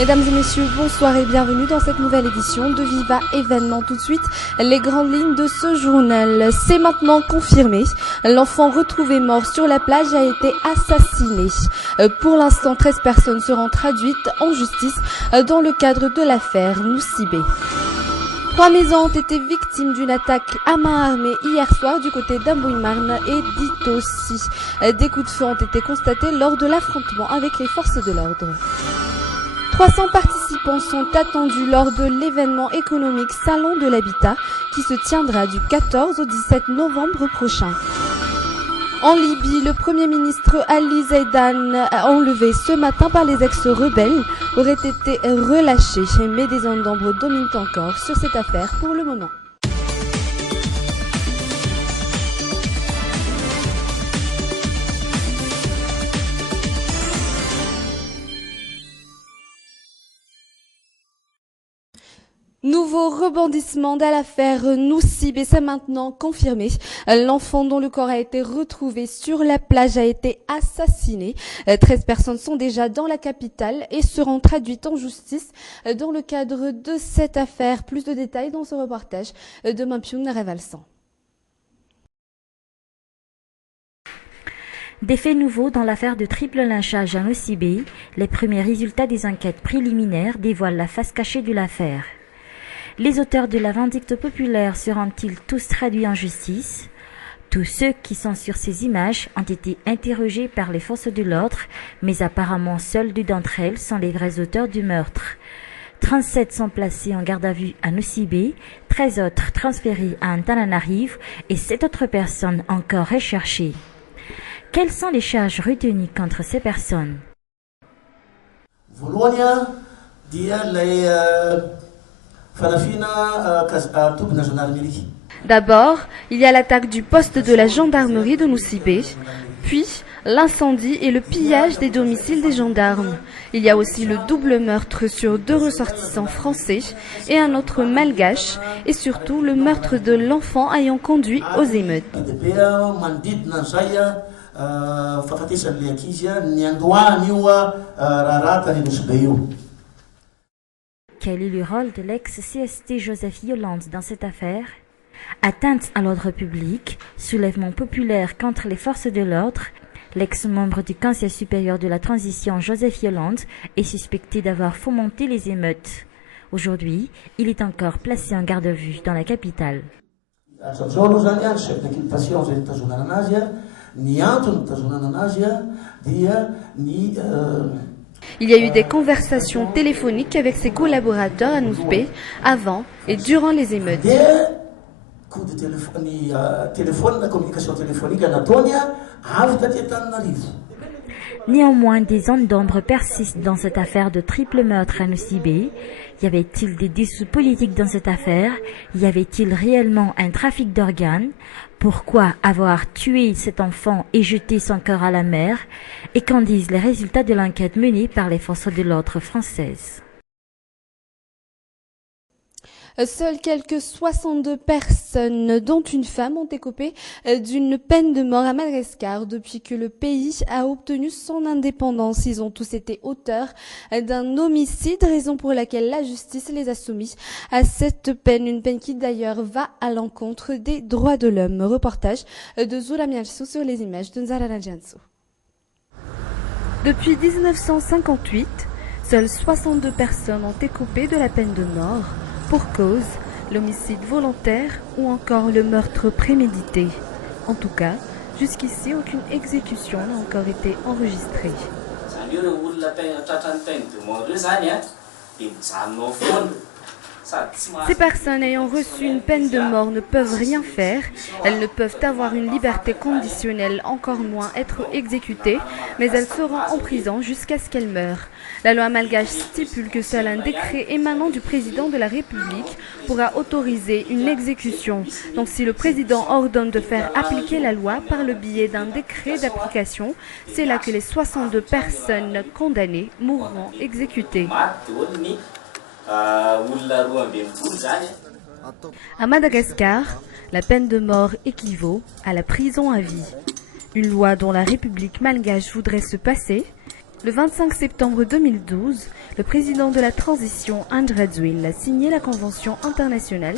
Mesdames et messieurs, bonsoir et bienvenue dans cette nouvelle édition de Viva Événement. Tout de suite, les grandes lignes de ce journal. C'est maintenant confirmé. L'enfant retrouvé mort sur la plage a été assassiné. Pour l'instant, 13 personnes seront traduites en justice dans le cadre de l'affaire Noussibé. 3 maisons ont été victimes d'une attaque à main armée hier soir du côté d'Ambouïmarne et d'Itossi. Des coups de feu ont été constatés lors de l'affrontement avec les forces de l'ordre. 300 participants sont attendus lors de l'événement économique Salon de l'Habitat qui se tiendra du 14 au 17 novembre prochain. En Libye, le Premier ministre Ali Zaidan, enlevé ce matin par les ex-rebelles, aurait été relâché, mais des zones d'ombre dominent encore sur cette affaire pour le moment. Nouveau rebondissement dans l'affaire Noussibé, c'est maintenant confirmé. L'enfant dont le corps a été retrouvé sur la plage a été assassiné. 13 personnes sont déjà dans la capitale et seront traduites en justice dans le cadre de cette affaire. Plus de détails dans ce reportage de Mampioun Revalsan. Des faits nouveaux dans l'affaire de triple lynchage à Noussibé. Les premiers résultats des enquêtes préliminaires dévoilent la face cachée de l'affaire. Les auteurs de la vindicte populaire seront-ils tous traduits en justice? Tous ceux qui sont sur ces images ont été interrogés par les forces de l'ordre, mais apparemment seules deux d'entre elles sont les vrais auteurs du meurtre. 37 sont placés en garde à vue à Noussibé, 13 autres transférés à Antananarivo et 7 autres personnes encore recherchées. Quelles sont les charges retenues contre ces personnes? D'abord, il y a l'attaque du poste de la gendarmerie de Noussibé, puis l'incendie et le pillage des domiciles des gendarmes. Il y a aussi le double meurtre sur 2 ressortissants français et un autre malgache, et surtout le meurtre de l'enfant ayant conduit aux émeutes. Quel est le rôle de l'ex-CST Joseph Yolande dans cette affaire? Atteinte à l'ordre public, soulèvement populaire contre les forces de l'ordre, l'ex-membre du Conseil supérieur de la transition Joseph Yolande est suspecté d'avoir fomenté les émeutes. Aujourd'hui, il est encore placé en garde à vue dans la capitale. Il y a eu des conversations téléphoniques avec ses collaborateurs à Noussibé avant et durant les émeutes. Néanmoins, des zones d'ombre persistent dans cette affaire de triple meurtre à Noussibé. Y avait-il des dessous politiques dans cette affaire? Y avait-il réellement un trafic d'organes? Pourquoi avoir tué cet enfant et jeté son corps à la mer? Et qu'en disent les résultats de l'enquête menée par les forces de l'ordre françaises? Seules quelques 62 personnes, dont une femme, ont écopé d'une peine de mort à Madagascar depuis que le pays a obtenu son indépendance. Ils ont tous été auteurs d'un homicide, raison pour laquelle la justice les a soumis à cette peine. Une peine qui d'ailleurs va à l'encontre des droits de l'homme. Reportage de Zura Mialsou sur les images de Nzarara Djansou. Depuis 1958, seules 62 personnes ont écopé de la peine de mort. Pour cause, l'homicide volontaire ou encore le meurtre prémédité. En tout cas, jusqu'ici, aucune exécution n'a encore été enregistrée. Ces personnes ayant reçu une peine de mort ne peuvent rien faire. Elles ne peuvent avoir une liberté conditionnelle, encore moins être exécutées, mais elles seront en prison jusqu'à ce qu'elles meurent. La loi malgache stipule que seul un décret émanant du président de la République pourra autoriser une exécution. Donc si le président ordonne de faire appliquer la loi par le biais d'un décret d'application, c'est là que les 62 personnes condamnées mourront exécutées. À Madagascar, la peine de mort équivaut à la prison à vie. Une loi dont la République malgache voudrait se passer Le 25 septembre 2012, le président de la transition, André Zouil, a signé la Convention internationale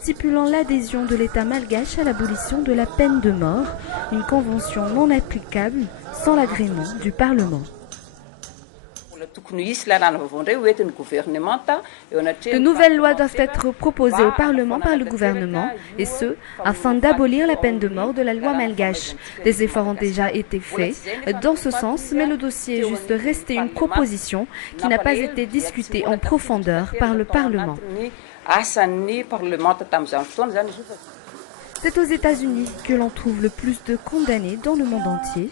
stipulant l'adhésion de l'État malgache à l'abolition de la peine de mort, une convention non applicable sans l'agrément du Parlement. De nouvelles lois doivent être proposées au Parlement par le gouvernement, et ce, afin d'abolir la peine de mort de la loi malgache. Des efforts ont déjà été faits dans ce sens, mais le dossier est juste resté une proposition qui n'a pas été discutée en profondeur par le Parlement. C'est aux États-Unis que l'on trouve le plus de condamnés dans le monde entier.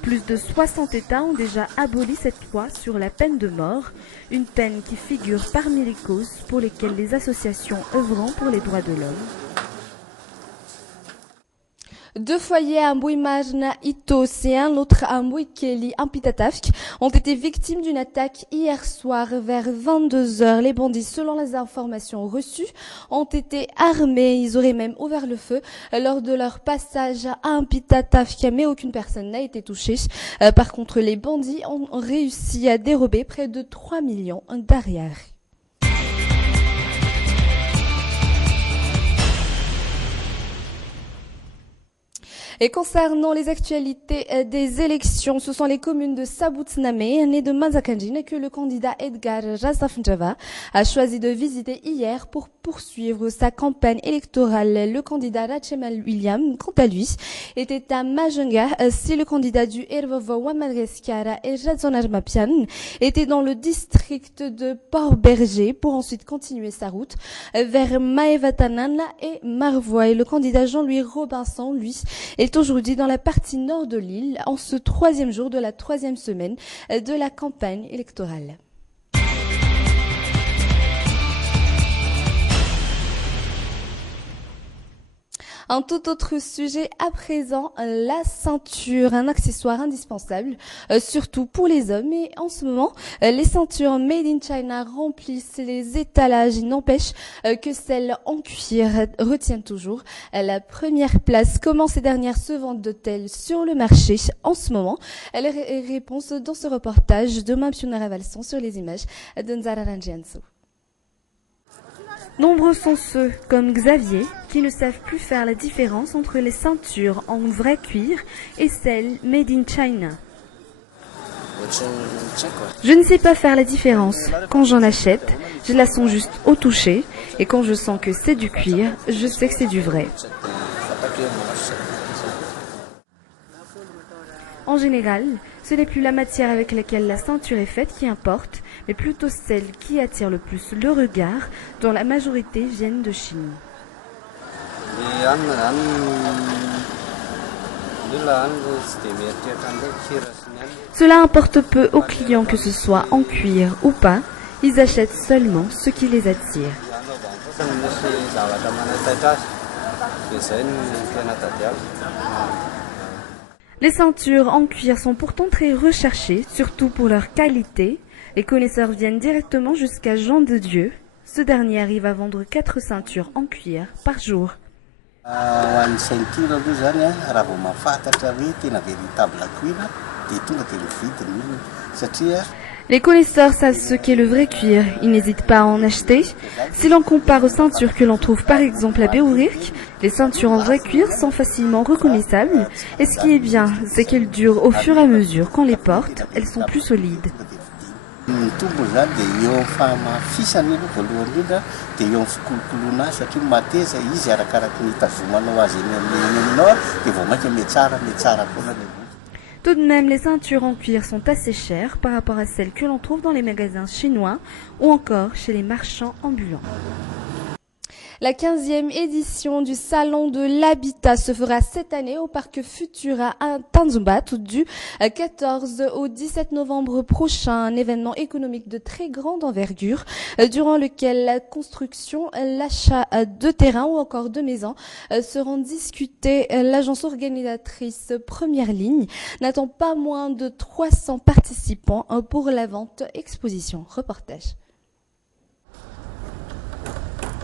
Plus de 60 États ont déjà aboli cette loi sur la peine de mort, une peine qui figure parmi les causes pour lesquelles les associations œuvrant pour les droits de l'homme. Deux foyers à Mbouimajna Itos et un autre à Mbouikeli Ampitatafk ont été victimes d'une attaque hier soir vers 22 h. Les bandits, selon les informations reçues, ont été armés. Ils auraient même ouvert le feu lors de leur passage à Ampitatafk, mais aucune personne n'a été touchée. Par contre, les bandits ont réussi à dérober près de 3 millions d'arrières. Et concernant les actualités des élections, ce sont les communes de Saboutname et de Mazakandjin que le candidat Edgar Rassafnjava a choisi de visiter hier pour poursuivre sa campagne électorale. Le candidat Rachemal William, quant à lui, était à Majunga. Si le candidat du Ervovo Wamadreskara et Radzonar Mapian était dans le district de Port-Berger pour ensuite continuer sa route vers Maevatanana et Marvoy. Le candidat Jean-Louis Robinson, lui, est aujourd'hui dans la partie nord de l'île, en ce troisième jour de la troisième semaine de la campagne électorale. Un tout autre sujet à présent, la ceinture, un accessoire indispensable, surtout pour les hommes. Et en ce moment, les ceintures made in China remplissent les étalages. Il n'empêche que celles en cuir retiennent toujours la première place. Comment ces dernières se vendent-elles sur le marché en ce moment? Les réponses dans ce reportage de Mampiona Valson sur les images de Nzara Ranjianso. Nombreux sont ceux, comme Xavier, qui ne savent plus faire la différence entre les ceintures en vrai cuir et celles made in China. Je ne sais pas faire la différence. Quand j'en achète, je la sens juste au toucher, et quand je sens que c'est du cuir, je sais que c'est du vrai. En général, ce n'est plus la matière avec laquelle la ceinture est faite qui importe, mais plutôt celle qui attire le plus le regard, dont la majorité viennent de Chine. Cela importe peu aux clients que ce soit en cuir ou pas, ils achètent seulement ce qui les attire. Les ceintures en cuir sont pourtant très recherchées, surtout pour leur qualité. Les connaisseurs viennent directement jusqu'à Jean de Dieu. Ce dernier arrive à vendre 4 ceintures en cuir par jour. Les connaisseurs savent ce qu'est le vrai cuir, ils n'hésitent pas à en acheter. Si l'on compare aux ceintures que l'on trouve par exemple à Beourirk, les ceintures en vrai cuir sont facilement reconnaissables. Et ce qui est bien, c'est qu'elles durent au fur et à mesure qu'on les porte, elles sont plus solides. Tout de même, les ceintures en cuir sont assez chères par rapport à celles que l'on trouve dans les magasins chinois ou encore chez les marchands ambulants. La 15e édition du Salon de l'Habitat se fera cette année au Parc Futura à Tanzumbat du 14 au 17 novembre prochain. Un événement économique de très grande envergure durant lequel la construction, l'achat de terrains ou encore de maisons seront discutés. L'agence organisatrice Première Ligne n'attend pas moins de 300 participants pour la vente exposition. Reportage.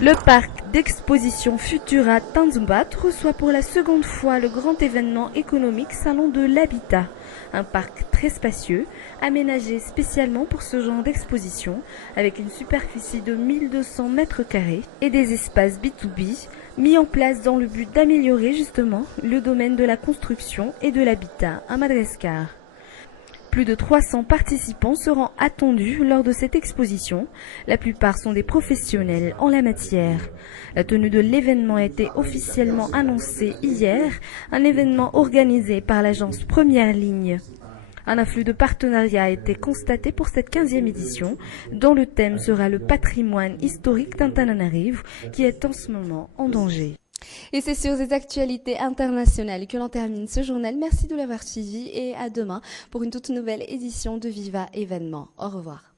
Le parc d'exposition Futura Tanzbat reçoit pour la seconde fois le grand événement économique Salon de l'Habitat. Un parc très spacieux, aménagé spécialement pour ce genre d'exposition, avec une superficie de 1200 mètres carrés et des espaces B2B, mis en place dans le but d'améliorer justement le domaine de la construction et de l'habitat à Madagascar. Plus de 300 participants seront attendus lors de cette exposition. La plupart sont des professionnels en la matière. La tenue de l'événement a été officiellement annoncée hier, un événement organisé par l'agence Première Ligne. Un afflux de partenariats a été constaté pour cette 15e édition, dont le thème sera le patrimoine historique d'Antananarivo, qui est en ce moment en danger. Et c'est sur ces actualités internationales que l'on termine ce journal. Merci de l'avoir suivi et à demain pour une toute nouvelle édition de Viva Événement. Au revoir.